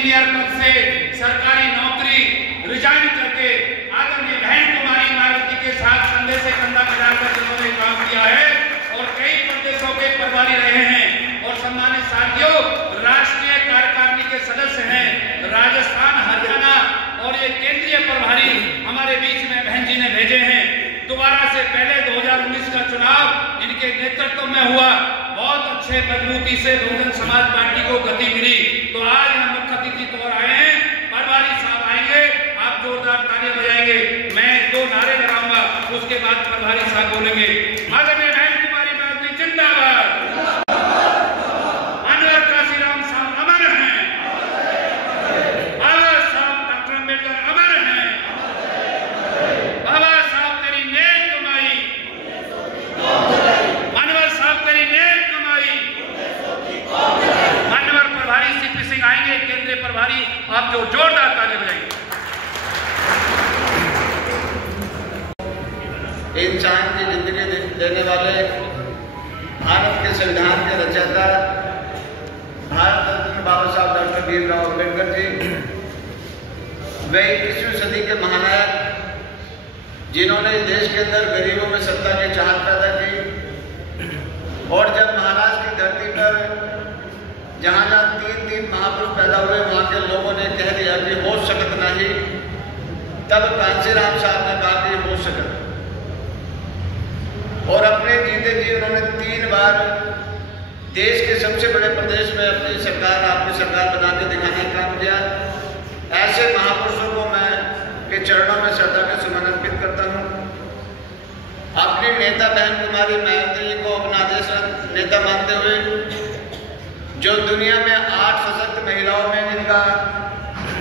Engineer पद से सरकारी नौकरी रिजाइन करके आदरणीय बहन कुमारी मायावती के साथ कंधे से कंधा मिलाकर जिन्होंने काम किया है और कई प्रदेशों के प्रभारी रहे हैं। और सम्मानित साथियों, राष्ट्रीय कार्यकारिणी के सदस्य हैं राजस्थान, हरियाणा और ये केंद्रीय प्रभारी हमारे बीच में बहन जी ने भेजे हैं। दोबारा से पहले 2019 का चुनाव इनके नेतृत्व में हुआ, बहुत अच्छे मजबूती से बहुजन समाज पार्टी को गति मिली। तो आज हम मुख्य अतिथि तौर आए हैं, प्रभारी साहब आएंगे, आप जोरदार तालियां बजाएंगे, मैं 2 नारे लगाऊंगा, उसके बाद प्रभारी साहब बोलेंगे। आदरणीय बहन कुमारी मायावती जिंदाबाद, अनवर काशीराम साहब अमर हैं, बाबा साहब डॉक्टर अम्बेडकर अमर हैं, बाबा साहब तेरी नेक कमाई, अनवर साहब तेरी नेक कमाई। माननीय प्रभारी सीपी सिंह आएंगे, केंद्रीय प्रभारी, आप जो जोरदार तालियां बजाएंगे। इंसान की जिंदगी देने वाले भारत के संविधान के रचयिता भारत रत्न बाबा साहब डॉक्टर भीमराव अम्बेडकर जी, वे 21वीं सदी के महानायक, जिन्होंने इस देश के अंदर गरीबों में सत्ता की चाहत पैदा की। और जब महाराष्ट्र की धरती पर जहाँ जहाँ 3 महापुरुष पैदा हुए, वहाँ के लोगों ने कह दिया कि हो सकत नहीं, तब कांशीराम साहब ने कहा कि हो सकत। और अपने जीते जी उन्होंने 3 बार देश के सबसे बड़े प्रदेश में अपनी सरकार बना के दिखाने का काम किया। ऐसे महापुरुषों को मैं के चरणों में श्रद्धा के सुमन अर्पित करता हूँ। अपनी नेता बहन कुमारी मायावती जी को अपना आदर्श नेता मानते हुए, जो दुनिया में 8 सशक्त महिलाओं में जिनका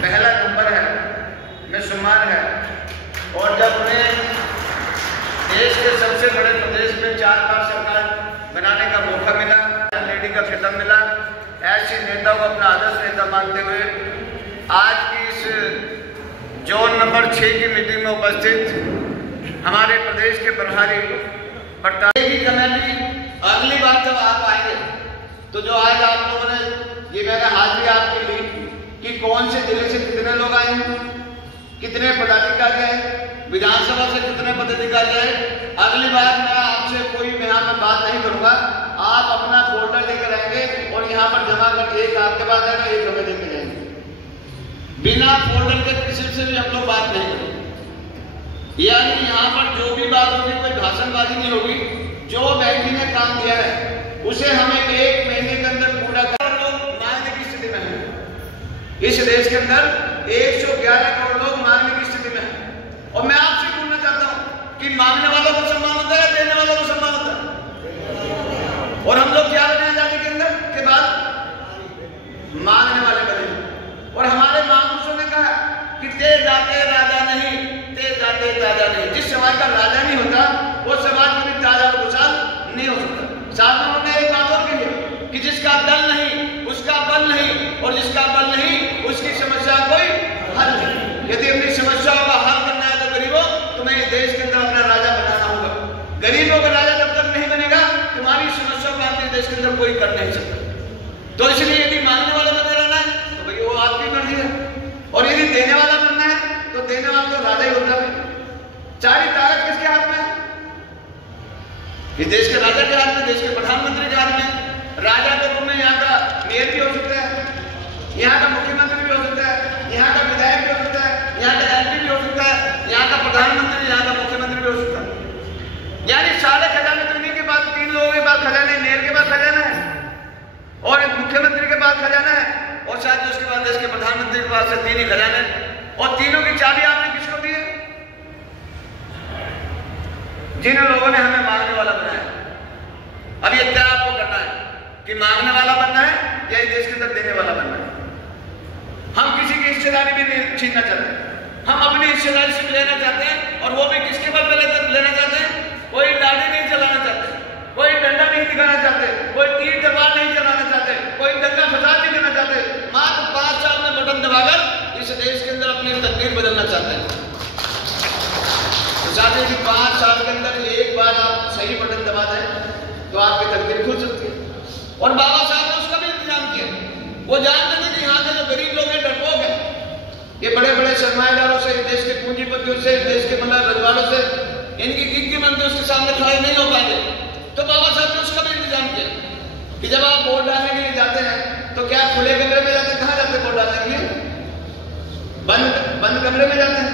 पहला नंबर है, में शुमार है, और जब उन्हें देश के सबसे बड़े प्रदेश में 4 बार सरकार बनाने का मौका मिला, लेडी का खिताब मिला, ऐसी नेता को अपना आदर्श नेता मानते हुए आज की इस जोन नंबर 6 की मीटिंग में उपस्थित हमारे प्रदेश के प्रभारी पट्टाई की कमेटी, अगली बार जब आप आएंगे तो जो आज आप लोगों ने ये मैंने हाजिरी आपके ली कि कौन से जिले से कितने लोग आए हैं, कितने पदाधिकारी आए, विधानसभा से कितने पदाधिकारी आए, अगली बार मैं आपसे कोई मैं यहाँ पर बात नहीं करूंगा। आप अपना फोल्डर लेकर आएंगे और यहाँ पर जमा करके एक आपके पास आएगा, एक हमें लेकर जाएंगे। बिना फोल्डर के किसी से भी हम लोग बात नहीं करेंगे। यानी यहाँ पर जो भी बात होगी, कोई भाषणबाजी नहीं होगी। जो बैंक ने काम दिया है उसे हमें 1 महीने के अंदर पूरा कर। लोग मांगने की स्थिति में है, इस देश के अंदर 111 करोड़ लोग मांगने की स्थिति में है। और मैं आपसे पूछना चाहता हूं कि मांगने वालों को सम्मान होता है, देने वालों को सम्मान होता है? और हम लोग क्या बने आजादी के अंदर के बाद? मांगने वाले बने। और हमारे महापुरुषों ने कहा कि ते जाते राजा नहीं, ते जाते ताजा नहीं। जिस समाज का राजा नहीं होता वो समाज कभी ताजा और खुशहाल नहीं हो सकता। साथ में उन्होंने एक बात और कही कि जिसका दल नहीं उसका बल नहीं, और जिसका बल नहीं उसकी समस्या कोई हल नहीं। यदि अपनी समस्याओं का हल करना है तो गरीबों, तुम्हें इस देश के अंदर अपना राजा बनाना होगा। गरीबों का राजा जब तक नहीं बनेगा, तुम्हारी समस्याओं का हल देश के अंदर कोई कर नहीं सकता। तो इसलिए यदि मांगने वाला बने रहना है तो भाई वो आपकी मर्जी है, और यदि देने वाला बनना है तो देने वाला तो राजा ही होता है। सारी ताकत किसके हाथ में है? देश के राजा के हाथ में, देश के प्रधानमंत्री के हाथ में। राजा के रूप में यहाँ का मेयर भी हो सकता है, यहाँ का मुख्यमंत्री भी हो सकता है, यहाँ का विधायक भी हो सकता है, यहाँ का एमपी भी हो सकता है, यहाँ का प्रधानमंत्री, यहाँ का मुख्यमंत्री भी हो सकता है। यानी सारे खजाने देने के बाद 3 लोगों के पास खजाने, मेयर के पास खजाना है और मुख्यमंत्री के पास खजाना है, और शायद उसके बाद देश के प्रधानमंत्री के पास 3 ही खजाने, और तीनों की चाबी आपने किसको दी है? जिन लोगों ने हमें मांगने वाला बनाया। अब ये क्या आपको करना है कि मांगने वाला बनना है या इस देश के अंदर देने वाला बनना है? हम किसी की हिस्सेदारी भी नहीं छीनना चाहते, हम अपनी हिस्सेदारी सिर्फ लेना चाहते हैं, और वो भी किसके बल पे लेना चाहते हैं? कोई लाठी नहीं चलाना चाहते, कोई डंडा नहीं दिखाना चाहते, कोई तीर तलवार नहीं चलाना चाहते, कोई दंगा फसाद नहीं करना चाहते। मात्र 5 साल में बटन दबाकर इस देश के अंदर अपनी तकदीर बदलना चाहते हैं। तो चाहते हैं कि 5 साल के अंदर एक बार आप सही बटन दबा दें तो आपकी तकदीर खुल सकती है। और बाबा साहब ने उसका भी इंतजाम किया। वो जानते थे कि यहाँ के जो गरीब लोग हैं मंत्रियों से, देश के मतलब रजवाड़ों से, इनकी गिनती मंत्री उसके सामने खड़े नहीं हो पाएंगे। तो बाबा साहब ने उसका भी इंतजाम किया कि जब आप वोट डालने के लिए जाते हैं तो क्या खुले कमरे में जाते हैं? कहाँ जाते हैं वोट डालने के लिए? बंद कमरे में जाते हैं।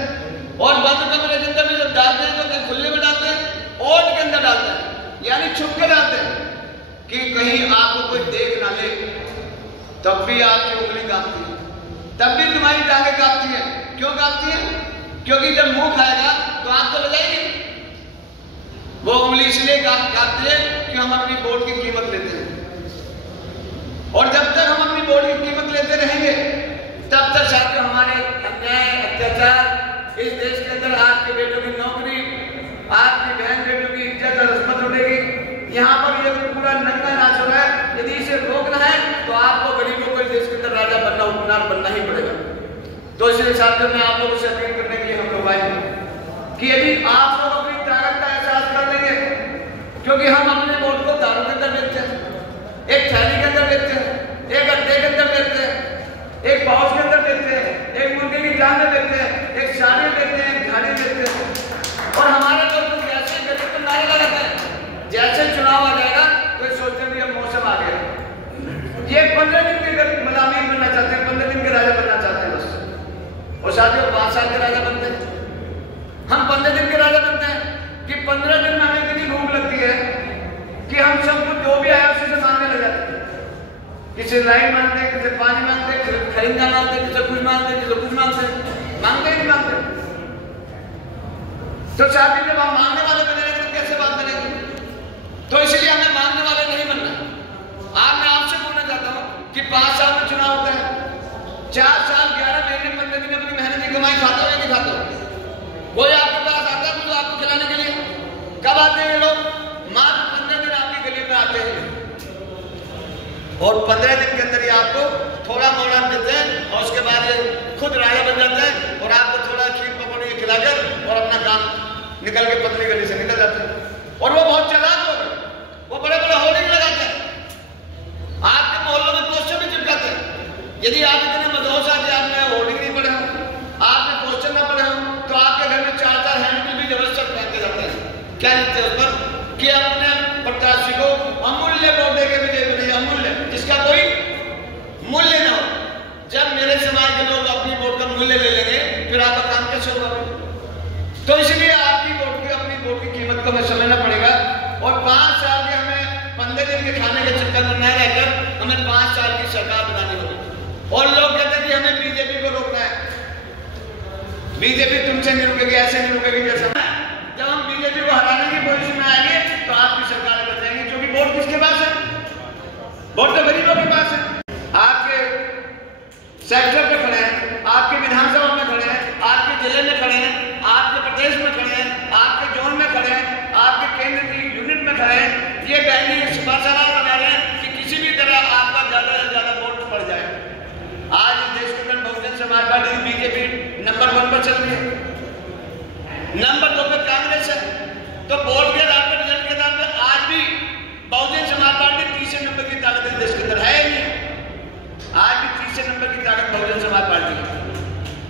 और बंद कमरे के अंदर में जब डालते हैं तो क्या खुले में डालते हैं? ओट के अंदर डालते हैं, यानी छुप के डालते हैं कि कहीं आपको कोई देख ना ले। तब भी आपकी उंगली कांपती है, तब भी तुम्हारी टांगें कांपती है। क्यों कांपती है? क्योंकि जब मुंह खाएगा तो आंख तो लगाएगी। वो उंगली इसलिए कांपती है कि हम अपनी वोट की कीमत लेते हैं, और जब तक हम अपनी वोट की कीमत लेते रहेंगे तब तक साथियों हमारे अन्याय, अत्याचार इस देश के अंदर आपके बेटों की नौकरी, आपकी बहन बेटों की इज्जत और इस्मत उठेगी। यहाँ पर ये पूरा नंगा नाच हो रहा है। यदि इसे रोकना है तो आपको गरीबों को देश के अंदर राजा बनना, हुक्मरान बनना ही पड़ेगा। तो इसलिए साथियों में आप लोगों से अपील करने के लिए हम लोग आए हैं कि यदि आप लोग अपनी ताकत का एहसास कर लेंगे, क्योंकि हम अपने वोट को दारू के अंदर बेचते हैं, एक थैली के अंदर बेचते हैं, एक अड्डे के अंदर बेचते हैं, एक पाउच के अंदर बेचते हैं, एक मुर्गे की जान में बेचते हैं, एक साड़ी बेचते हैं, एक घाड़ी बेचते हैं। और हमारे लोग तो जैसे गरीब को नारे लगाते हैं, जैसे चुनाव आ जाएगा तो सोचते हैं अब मौसम आ गया। ये 15 दिन के मलामी बनना चाहते हैं, 15 दिन के राजा बनना चाहते हैं बस। और साथियों 5 साल के राजा बनते हैं, हम 15 दिन के राजा बनते हैं कि 15 दिन में हमें इतनी भूख लगती है कि हम सब कुछ जो भी आया उसी से मांगने लग जाते हैं। किसी लाइन मांगते हैं, किसी पानी मांगते हैं, किसी खरीदा मांगते हैं, किसी कुछ मांगते हैं, किसी कुछ मांगते हैं, मांगते ही नहीं मांगते। तो साथी जब हम मांगने वाले बनेंगे तो कैसे बात बनेगी? तो इसलिए हमें मांगने वाले नहीं बनना। आज मैं आपसे बोलना चाहता हूं कि 5 साल में चुनाव होता है, 4 साल 11 महीने 15 दिन अपनी मेहनत की कमाई खाता हो या नहीं खाता हो? कोई आपके पास आता है कुछ आपको खिलाने के लिए? कब आते हैं लोग? मात्र 15 दिन आपकी गली में आते हैं, और 15 दिन के अंदर ही आपको थोड़ा मोड़ा देते हैं, और उसके बाद ये खुद राजा बन जाते हैं और आपको थोड़ा खीर पकौड़ी खिलाकर और अपना काम निकल के पतली गली से निकल जाते हैं। और वो बहुत चालाक लोग हैं, वो बड़े बड़े होर्डिंग लगाते हैं, आपके मोहल्लों में पोस्टर भी चिपकाते हैं। यदि आप इतने मदहोश आदि आपने होर्डिंग नहीं पढ़े हो, आपने पोस्टर ना पढ़े हो, तो आपके घर में 4-4 हैंडबिल भी जबरदस्त पहनते जाते हैं। क्या लिखते हैं उस पर? कि अपने प्रत्याशी को अमूल्य वोट देके विजय बने, अमूल्य, जिसका कोई मूल्य ना हो। जब मेरे समाज के लोग अपनी वोट का मूल्य ले लेंगे फिर आपका काम कैसे होगा? तो इसलिए आपकी वोट की, अपनी वोट की कीमत को हमें समझना पड़ेगा। और 5 साल के हमें 15 दिन के खाने के चक्कर में न रहकर हमें 5 साल की सरकार बनानी होगी। और लोग कहते हैं कि हमें बीजेपी को रोकना है, बीजेपी तुमसे नहीं रुकेगी, ऐसे नहीं रुकेगी जैसे। जब हम बीजेपी को हराने की पोजीशन में आएंगे तो आपकी सरकार बच जाएंगी, क्योंकि वोट किसके पास है? वोट तो गरीबों के पास है। आपके सेक्टर पे खड़े हैं, आपके विधानसभा में खड़े हैं, आपके जिले में खड़े हैं, आपके प्रदेश में खड़े हैं, आपके जोन में खड़े हैं, आपके केंद्र की यूनिट में खड़े हैं। ये बहनी मसाला बना रहे हैं कि किसी भी तरह आपका ज्यादा से ज्यादा वोट पड़ जाए। आज इस देश के अंदर Bahujan Samaj party BJP number 1 पर चल रही है, नंबर 2 पे कांग्रेस है। तो वोट के आधार पर, रिजल्ट के आधार पर आज भी बहुजन समाज पार्टी 30 नंबर की ताकत इस देश के अंदर है ही नहीं। आज भी 30 नंबर की ताकत बहुजन समाज पार्टी है।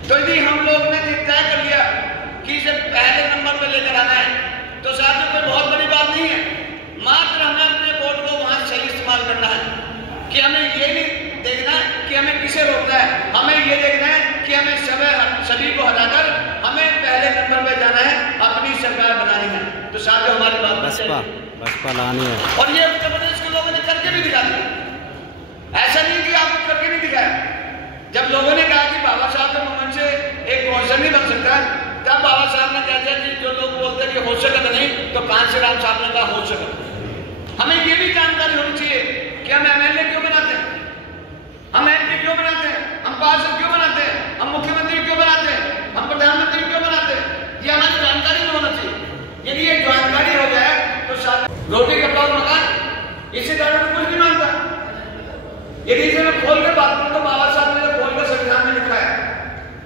तो यदि हम लोग ने तय कर लिया कि इसे पहले नंबर पे लेकर आना है तो साथियों कोई बहुत बड़ी बात नहीं है। मात्र हमें अपने वोट को वहां सही इस्तेमाल करना है कि हमें ये नहीं देखना कि हमें किसे रोकना है, हमें ये देखना है कि हमें सभी को हटाकर हमें पहले नंबर पे जाना है, अपनी सरकार बनानी है। तो साथियों हमारी बात बसपा लानी है। और ये उत्तर प्रदेश के लोगों ने करके भी दिखा दिया। ऐसा नहीं कि आपको करके नहीं दिखाया। जब लोगों ने कहा कि बाबा साहब के मुंह से एक कौशल नहीं बन सकता, तब बाबा साहब ने कह दिया कि जो लोग बोलते हैं कि हो सकता नहीं, तो कांसी राम साहब ने कहा हो सकता। हमें ये भी जानकारी होनी चाहिए कि हम एमएलए क्यों बनाते हैं, हम एमपी क्यों बनाते हैं, हम पार्षद क्यों बनाते हैं, हम मुख्यमंत्री क्यों बनाते हैं, हम प्रधानमंत्री क्यों बनाते हैं। ये हमारी जानकारी में होना चाहिए। यदि ये जानकारी हो जाए तो साथ रोटी कपड़ा और मकान, इससे ज्यादा तो कुछ नहीं मांगता। यदि इसे मैं खोल के बात करूं तो बाबा साहब ने खोल कर संविधान में लिखा है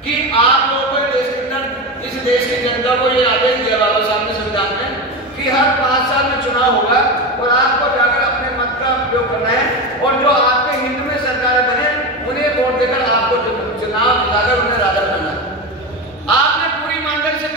कि आप लोगों को देश के अंदर, इस देश की जनता को ये आदेश दिया बाबा साहब ने संविधान में कि हर 5 साल में चुनाव होगा और आपको जाकर अपने मत का उपयोग करना है, और जो आपके हित में सरकारें बने उन्हें वोट देकर आपको चुनाव दिलाकर उन्हें राजा बनाना है। आपने पूरी ईमानदारी से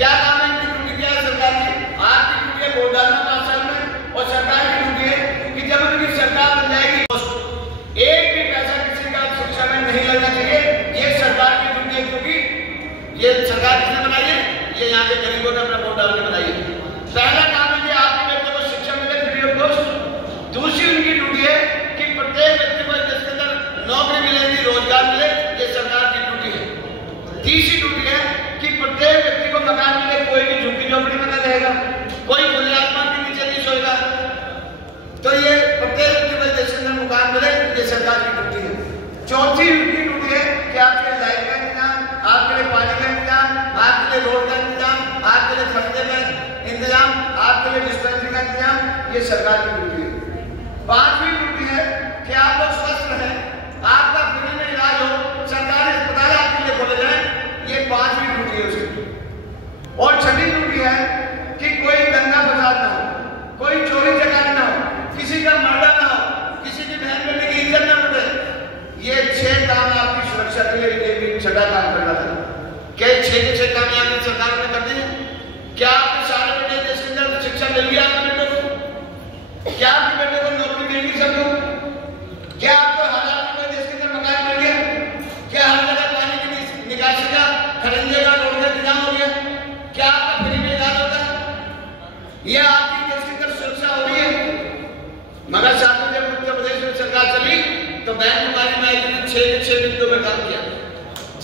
क्या काम है इनकी ड्यूटी, क्या है सरकार की? आपकी ड्यूटी है वोट डालना 5 साल में, और सरकार की ड्यूटी है कि जब उनकी सरकार बन जाएगी एक भी पैसा किसी का शिक्षा में नहीं लगना चाहिए। ये सरकार की ड्यूटी है, क्योंकि ये सरकार किसने बनाई है? ये यहाँ के गरीबों ने अपना वोट डाल के बनाई है। पहला काम है कि आपके बच्चों को शिक्षा मिले फ्री ऑफ कॉस्ट। दूसरी उनकी ड्यूटी है कि प्रत्येक व्यक्ति को जिसके अंदर नौकरी मिलेगी, रोजगार मिले, ये सरकार की ड्यूटी है। तीसरी ड्यूटी है कि प्रत्येक व्यक्ति को मकान मिले, कोई भी झुग्गी झोपड़ी में न रहेगा, कोई खुले आसमान के नीचे नहीं सोएगा। तो ये प्रत्येक व्यक्ति को जिसके अंदर मकान मिले, ये सरकार की ड्यूटी है। चौथी उनकी ड्यूटी है कि आपके लाइट का इंतजाम, आपके लिए पानी का इंतजाम, आपके लिए रोड का इंतजाम, आपके लिए खर्चे का इंतजाम, आपके लिए डिस्पेंसरी का इंतजाम, ये सरकार की ड्यूटी है। पांचवी ड्यूटी है कि आप लोग स्वस्थ रहें, आपका फ्री में इलाज हो, सरकारी अस्पताल आपके लिए खोले जाए, ये पांचवी ड्यूटी है उसकी। और छठी ड्यूटी है कि कोई दंगा फसाद ना हो, कोई चोरी चकारी ना हो, किसी का मर्डर ना हो, किसी की बहन बेटे की इज्जत ना उठे। ये 6 काम आपकी सुरक्षा के लिए छठा काम करना था। क्या 6 के 6 काम यहाँ सरकार ने कर दिए? क्या आपके सारे बेटे देश के अंदर शिक्षा मिल गई आपके बेटे को? क्या आपके बेटे को नौकरी मिल गई सबको? क्या आपको हर आपके देश के अंदर मकान मिल गया? क्या हर जगह पानी की निकासी का, खरंजे का, रोड का इंतजाम हो गया? क्या आपका फ्री में इलाज होता है? यह आपकी देश के अंदर सुरक्षा हो रही है। मगर साथ में जब उत्तर प्रदेश में सरकार चली तो बैंक कुमारी में 6 के 6 बिंदुओं में काम किया।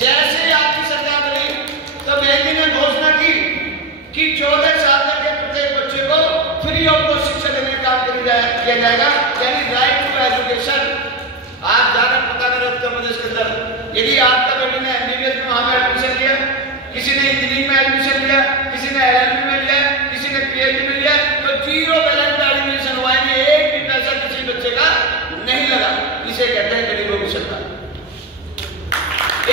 जैसे ही आपकी सरकार बनी तो मोदी ने घोषणा की कि 14 साल तक के प्रत्येक बच्चे को फ्री ऑफ कॉस्ट शिक्षा देने का काम किया जाएगा, यानी राइट टू एजुकेशन। आप जाकर पता करें उत्तर प्रदेश के अंदर, यदि आपका बेटी ने MBBS में वहां में एडमिशन लिया, किसी ने इंजीनियरिंग में एडमिशन लिया, किसी ने LLB में लिया, किसी ने PhD में लिया, तो 0 बैलेंस एडमिशन हुआ है, एक भी पैसा किसी बच्चे का नहीं लगा। इसे कहते हैं गरीबों की सरकार।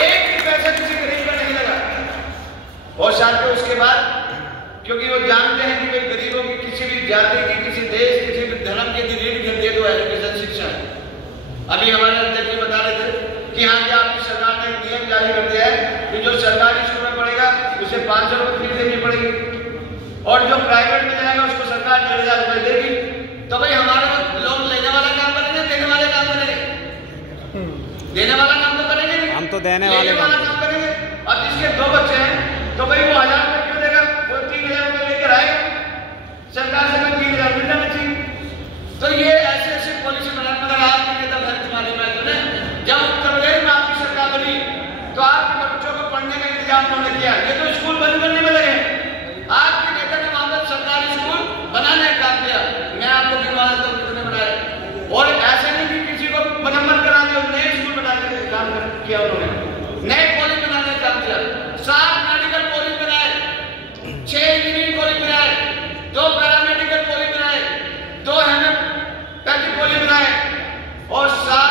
एक भी पैसा किसी गरीब का नहीं लगा। और साथियों उसके बाद क्योंकि वो जानते हैं कि भाई गरीबों की किसी भी जाति की, किसी देश, किसी भी धर्म की यदि रीढ़ गिनती है तो एजुकेशन शिक्षा है। अभी हमारे अध्यक्ष जी बता रहे थे कि हाँ जी आपकी सरकार ने एक नियम जारी कर दिया है कि जो सरकारी स्कूल में पढ़ेगा उसे 500 रुपये फीस देनी पड़ेगी, और जो प्राइवेट में जाएगा उसको सरकार 1,500 रुपये देगी। तो भाई हमारा लोन लेने वाला काम करेंगे, देने वाले काम करेंगे? देने वाला काम तो करेंगे नहीं, हम तो देने वाले काम करेंगे। अब जिसके 2 बच्चे हैं तो भाई वो 1000 रुपये क्यों देगा? वो 3000 रुपये लेकर आएगा, सरकार से 3000 मिलना चाहिए। तो ये ऐसे पॉलिसी बनाने, मगर आपके नेता भरत कुमारी महतो ने जब उत्तर प्रदेश में आपकी सरकार बनी तो आपके बच्चों को पढ़ने का इंतजाम उन्होंने किया। ये तो स्कूल बंद करने में लगे, आपके नेता ने वहां पर सरकारी स्कूल बनाने का काम किया। मैं आपको गिनवा देता हूं कितने बनाए, और ऐसे नहीं कि किसी को मरम्मत करा दे, नए स्कूल बनाने का काम किया उन्होंने, नए कॉलेज बनाने का काम किया। 7 मेडिकल कॉलेज बनाए, 6 इंजीनियरिंग कॉलेज बनाए, 2 पैरामेडिकल कॉलेज बनाए, 2 होम्योपैथिक कॉलेज बनाए, और 6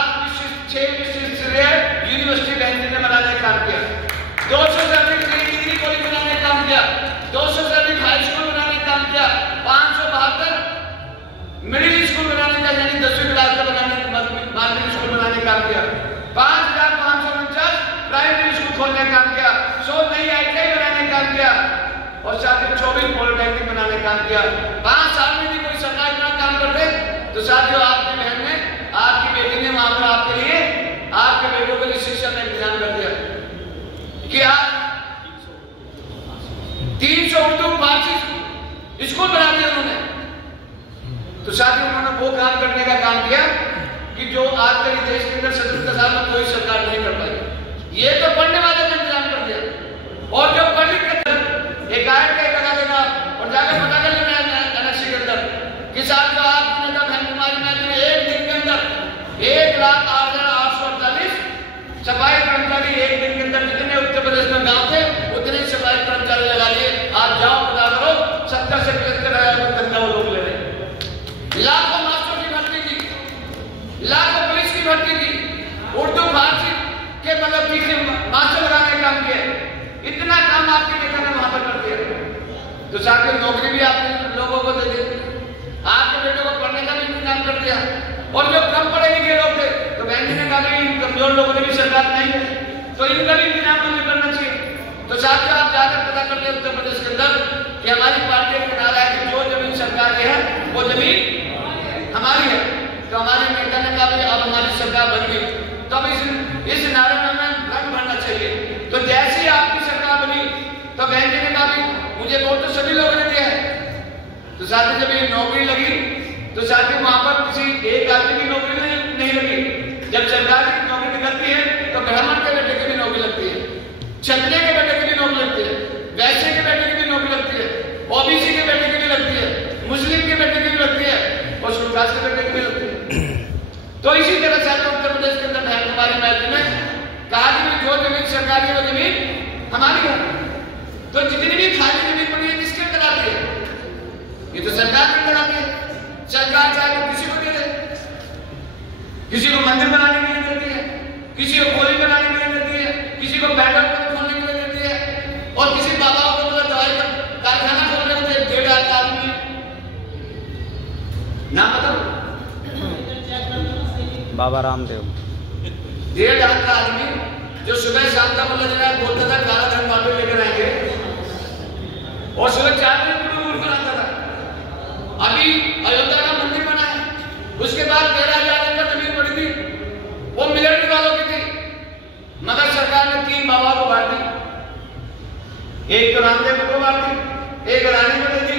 विश्वस्तरीय यूनिवर्सिटी बैंकिंग ने बनाने का काम किया। 200 से अधिक डिग्री कॉलेज बनाने का काम किया, 200 से अधिक हाई स्कूल बनाने का काम किया, 572 मिडिल स्कूल बनाने का, यानी 10वीं क्लास का बनाने, माध्यमिक स्कूल बनाने का काम किया, 5549 प्राइमरी स्कूल खोलने का काम किया, 100 नई ITI बनाने का काम किया, और साथ ही 24 पॉलिटेक्निक बनाने का काम किया। 5 साल में भी कोई सरकार इतना काम करते तो साथियों आपकी बहन ने, आपकी बेटी ने वहां पर आपके लिए, आपके बेटों के लिए शिक्षा का इंतजाम कर दिया कि आप 300 उर्दू फारसी स्कूल बना दिया उन्होंने। तो साथियों उन्होंने वो काम करने का काम किया कि जो आज तक देश के अंदर 70 साल में कोई सरकार नहीं कर पाई। ये तो पढ़ने वाले का इंतजाम कर दिया, और जो पढ़ लिख कर एक आयत का लगा देना और जाकर पता कर लेना NSC के अंदर कि साथियों आपकी नेता बहन कुमारी महतो ने एक दिन के अंदर 1,08,848 सफाई कर्मचारी, एक दिन के अंदर जितने उत्तर प्रदेश में गांव थे उतने ही सफाई कर्मचारी लगा लिए। आप जाओ पता करो, 70 से 75,000 तक वो लोग ले रहे। लाखों मास्टर की भर्ती की, लाखों पुलिस की भर्ती की, उर्दू फारसी के मतलब मास्टर लगाने का काम किया। इतना काम आपके नेता ने वहां पर कर दिया। तो साथियों नौकरी भी आपने लोगों को दे दी, आपके बेटों को पढ़ने का भी इंतजाम कर दिया। और जो कम पढ़े लिखे लोग थे तो बहन जी ने कहा कि इन कमजोर लोगों ने भी सरकार नहीं है तो इनका भी इंतजाम हमें करना चाहिए। तो साथियों आप जाकर पता कर ले उत्तर प्रदेश के अंदर कि हमारी पार्टी का नारा है कि जो जमीन सरकार की है वो जमीन हमारी है। तो हमारे नेता ने कहा अब हमारी सरकार बन गई, तो अब इस नारे में हमें रंग भरना चाहिए। तो जैसे ही आपकी सरकार बनी तो बहन जी ने कहा भी मुझे वोट तो सभी लोगों ने दिया है। तो साथ ही जब ये नौकरी लगी तो साथ ही वहां पर किसी एक आदमी की नौकरी नहीं लगी। जब सरकार की नौकरी निकलती है तो ब्राह्मण के बेटे की भी नौकरी लगती है, क्षत्रिय के बेटे की भी नौकरी लगती है, वैश्य के बेटे की भी नौकरी लगती है, ओबीसी के बेटे की भी लगती है, मुस्लिम के बेटे की भी लगती है और सूरदास के बेटे की भी लगती है। तो इसी तरह से उत्तर प्रदेश के अंदर हमारी मैत्री में कहा कि जो जमीन सरकारी है वो जमीन हमारी है। तो जितनी भी खाली जमीन पड़ी है किसके अंदर आती है? ये तो सरकार के अंदर आती है। सरकार चाहे तो किसी को दे दे, किसी को मंदिर बनाने के लिए देती है, किसी को खोली बनाने के लिए देती है, किसी को बैठक खोलने के लिए देती है और किसी बाबा को मतलब दवाई का कारखाना खोलने के लिए 1.5 लाख आदमी नाम बताओ। बाबा रामदेव 1.5 लाख का आदमी जो सुबह शाम का मतलब जरा बोलता था काला धन बाबे लेकर आएंगे और सुबह 4 बजे उठ कर आता था। अभी अयोध्या का मंदिर बना है, उसके बाद 13,000 एकड़ जमीन पड़ी थी, वो मिलिट्री वालों की थी, मगर सरकार ने 3 बाबा को बांट दी। एक तो रामदेव को बांट दी, एक रानी को दे दी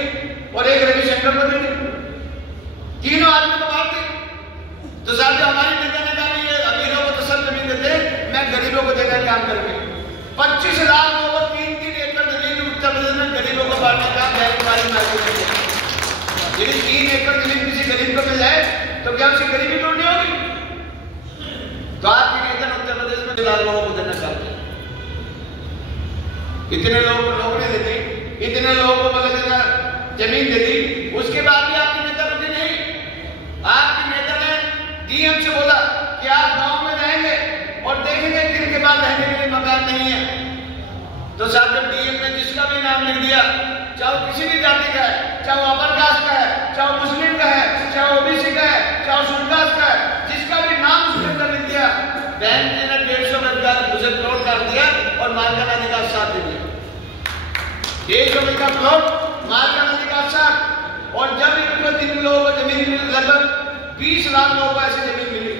और एक रविशंकर को दे दी। तीनों आदमी को बांट दी। तो साथ ही हमारी नेता ने कहा ये अमीरों को तो सब जमीन देते, मैं गरीबों को देने का काम करूंगी। 25 लाख लोगों को 3-3 एकड़ जमीन उत्तर प्रदेश में गरीबों को बांटने का हमारी मैत्री है। यदि 3 एकड़ जमीन किसी गरीब को मिल जाए तो क्या उसकी गरीबी दूर नहीं होगी? तो आपकी नेता उत्तर प्रदेश में 2 लाख लोगों को देना चाहते हैं। इतने लोगों को नौकरी दे दी, इतने लोगों को मतलब जमीन दे दी, उसके बाद भी आपकी नेता रुकी नहीं। आपकी नेता ने डीएम से बोला कि आप गांव में जाएंगे और देखेंगे कि इनके बाद रहने के लिए मकान नहीं है। तो साहब जब डीएम ने जिसका भी नाम लिख दिया, चाहे किसी भी जाति का है, चाहे अपर कास्ट का है, चाहे मुस्लिम का है, चाहे ओबीसी का है, चाहे सूरदास का है, जिसका भी नाम उसके अंदर लिख दिया, बहन जी ने 150 गज का मुझे प्लॉट काट दिया और मालका नदी का साथ दे दिया। 150 गज का प्लॉट मालका नदी का साथ। और जब इनको 3 लोगों को जमीन मिली, लगभग 20 लाख लोगों को ऐसी जमीन मिली,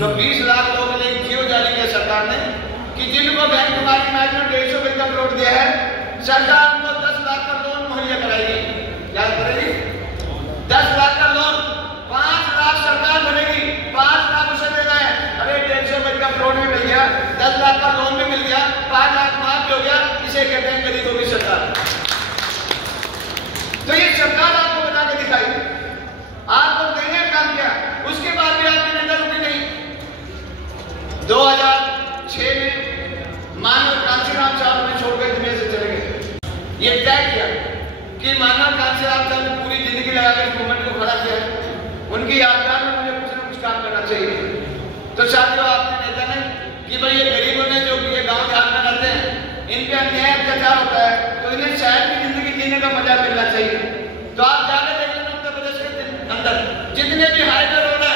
तो 20 लाख लोगों ने जियो जारी किया सरकार ने कि जिनको बहन कुमारी नाथ ने 150 गज का प्लॉट दिया है, सरकार उनको 10 लाख का लोन मुहैया कराएगी। क्या करेगी? 10 लाख का लोन, 5 लाख सरकार भरेगी, 5 लाख उसे देना है। अरे 150 गज का प्लॉट भी मिल गया, 10 लाख का लोन भी मिल गया, 5 लाख माफ हो गया। इसे कहते हैं गरीबों की सरकार। तो ये सरकार आपको बना के दिखाई, आपको देने का काम किया, उसके बाद भी आपकी नेता रुकी नहीं। 2006 में मानव कांशीराम साहब ने छोड़कर दुनिया से चले गए। ये तय किया कि मानव कांशीराम साहब ने पूरी जिंदगी लगाकर गवर्नमेंट को खड़ा किया है, उनकी यादगार में मुझे कुछ न कुछ काम करना चाहिए। तो साथियों आपके नेता ने कि भाई ये गरीबों ने जो ये गाँव देहात में रहते हैं, इन पे अन्याय अत्याचार होता है, तो इन्हें शहर की जिंदगी जीने का मजा मिलना चाहिए। तो आप जाकर देख लेना उत्तर प्रदेश के अंदर जितने भी हाईवे रोड है,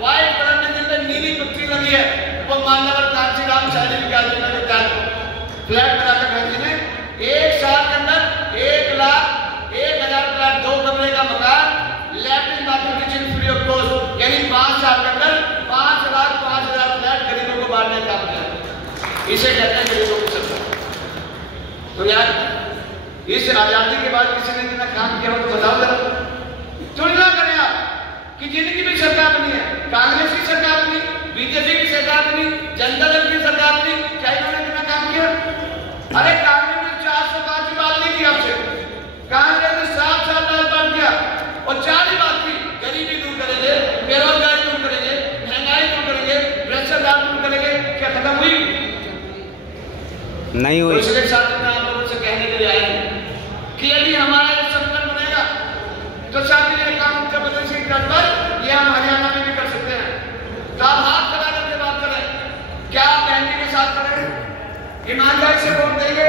व्हाइट कलर में जिनमें नीली पट्टी लगी है, वो मान्यवर कांशीराम शहरी विकास योजना के तहत फ्लैट बनाकर बहन ने 1 साल के अंदर 1,01,000 फ्लैट, 2 कमरे का मकान, latrine bathroom kitchen free of cost, यानी 5 साल के अंदर 5,05,000 फ्लैट गरीबों को बांटने का काम किया। इसे कहते हैं गरीबों की सरकार। तो यार इस आजादी के बाद किसी ने इतना काम किया हो तो बताओ जरा। तुलना करें आप कि जिनकी भी सरकार बनी है, कांग्रेस की सरकार बनी, बीजेपी की सरकार बनी, जनता दल की सरकार बनी, क्या इन्होंने इतना काम किया? अरे कांग्रेस ने 405 की बात नहीं की आपसे, कांग्रेस ने 7 साल बाद बात किया और 4 ही बात की, गरीबी दूर करेंगे, बेरोजगारी दूर करेंगे, महंगाई दूर करेंगे, भ्रष्टाचार दूर करेंगे। क्या खत्म हुई? नहीं हुई। पिछले साल में आप लोगों से कहने के लिए आए हैं कि यदि हमारा सरकार बनेगा तो शायद ये काम उत्तर प्रदेश की तर्ज पर ये हम हरियाणा में भी कर सकते हैं। तो आप हाथ खड़ा करके बात करें, क्या आप बहन के साथ करें, ईमानदारी से वोट देंगे,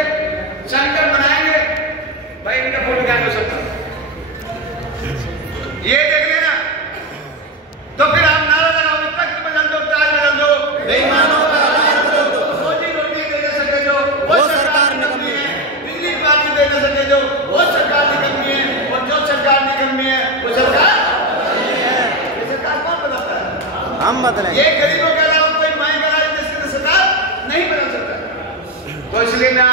संकट बनाएंगे? भाई इनका वोट क्या हो सकता ये देख लेना। तो फिर आप नारा लगाओ, तख्त बदल दो, ताज बदल दो, नहीं मानो वो सरकार निकली है, बिजली पानी देने दे सके जो वो सरकार निकलनी है, और जो सरकार निकलनी है वो सरकार कौन बताता है? हम बदलें। ये गरीबों के अलावा कोई माई का राज सरकार नहीं बदल सकता। तो इसलिए मैं